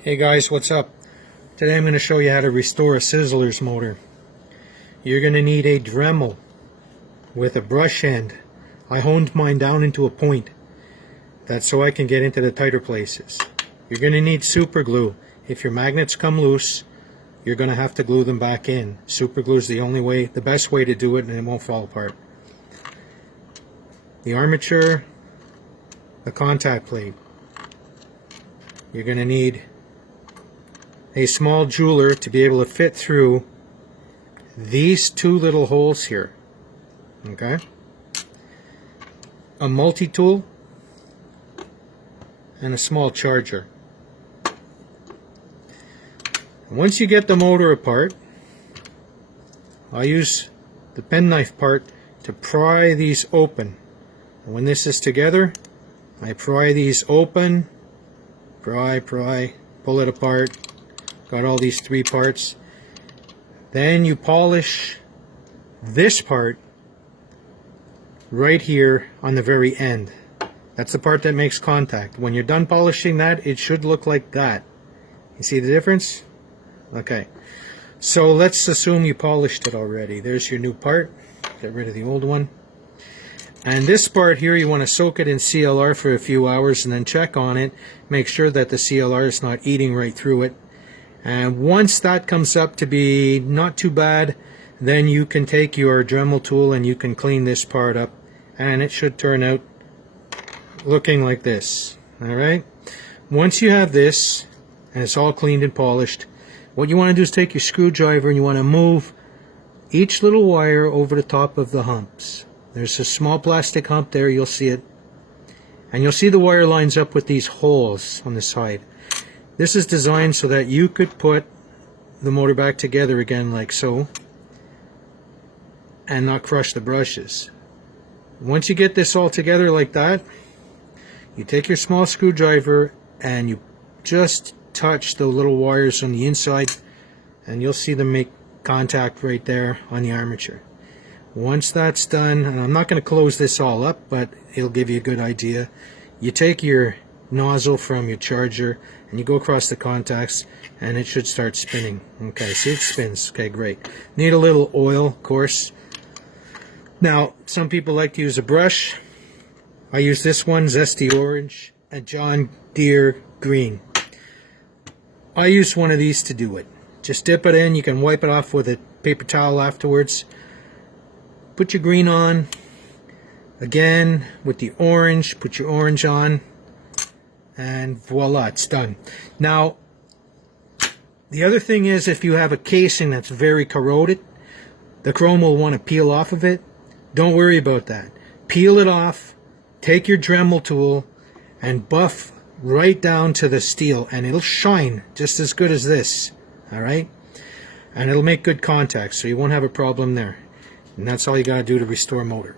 Hey guys, what's up? Today I'm going to show you how to restore a Sizzlers motor. You're going to need a Dremel with a brush end. I honed mine down into a point. That's so I can get into the tighter places. You're going to need super glue. If your magnets come loose, you're going to have to glue them back in. Super glue is the only way, the best way to do it, and it won't fall apart. The armature, the contact plate. You're going to need a small jeweler to be able to fit through these two little holes here. Okay? A multi-tool and a small charger. Once you get the motor apart, I use the penknife part to pry these open. And when this is together, I pry these open, pry, pull it apart. Got all these three parts. Then you polish this part right here on the very end. That's the part that makes contact. When you're done polishing that, it should look like that. You see the difference? Okay. So let's assume you polished it already. There's your new part. Get rid of the old one. And this part here, you want to soak it in CLR for a few hours and then check on it. Make sure that the CLR is not eating right through it. And once that comes up to be not too bad, then you can take your Dremel tool and you can clean this part up, and it should turn out looking like this. Alright? Once you have this and it's all cleaned and polished, what you want to do is take your screwdriver and you want to move each little wire over the top of the humps. There's a small plastic hump there, you'll see it, and you'll see the wire lines up with these holes on the side. This is designed so that you could put the motor back together again like so and not crush the brushes. Once you get this all together like that, you take your small screwdriver and you just touch the little wires on the inside and you'll see them make contact right there on the armature. Once that's done, and I'm not going to close this all up, but it'll give you a good idea, you take your nozzle from your charger and you go across the contacts and it should start spinning. Okay, see, it spins. Okay, great. Need a little oil, of course. Now, some people like to use a brush. I use this one, Zesty Orange, and John Deere Green. I use one of these to do it. Just dip it in. You can wipe it off with a paper towel afterwards. Put your green on. Again, with the orange, put your orange on. And voila, it's done. Now, the other thing is, if you have a casing that's very corroded, the chrome will want to peel off of it. Don't worry about that. Peel it off, take your Dremel tool, and buff right down to the steel, and it'll shine just as good as this. Alright? And it'll make good contact, so you won't have a problem there. And that's all you gotta do to restore a motor.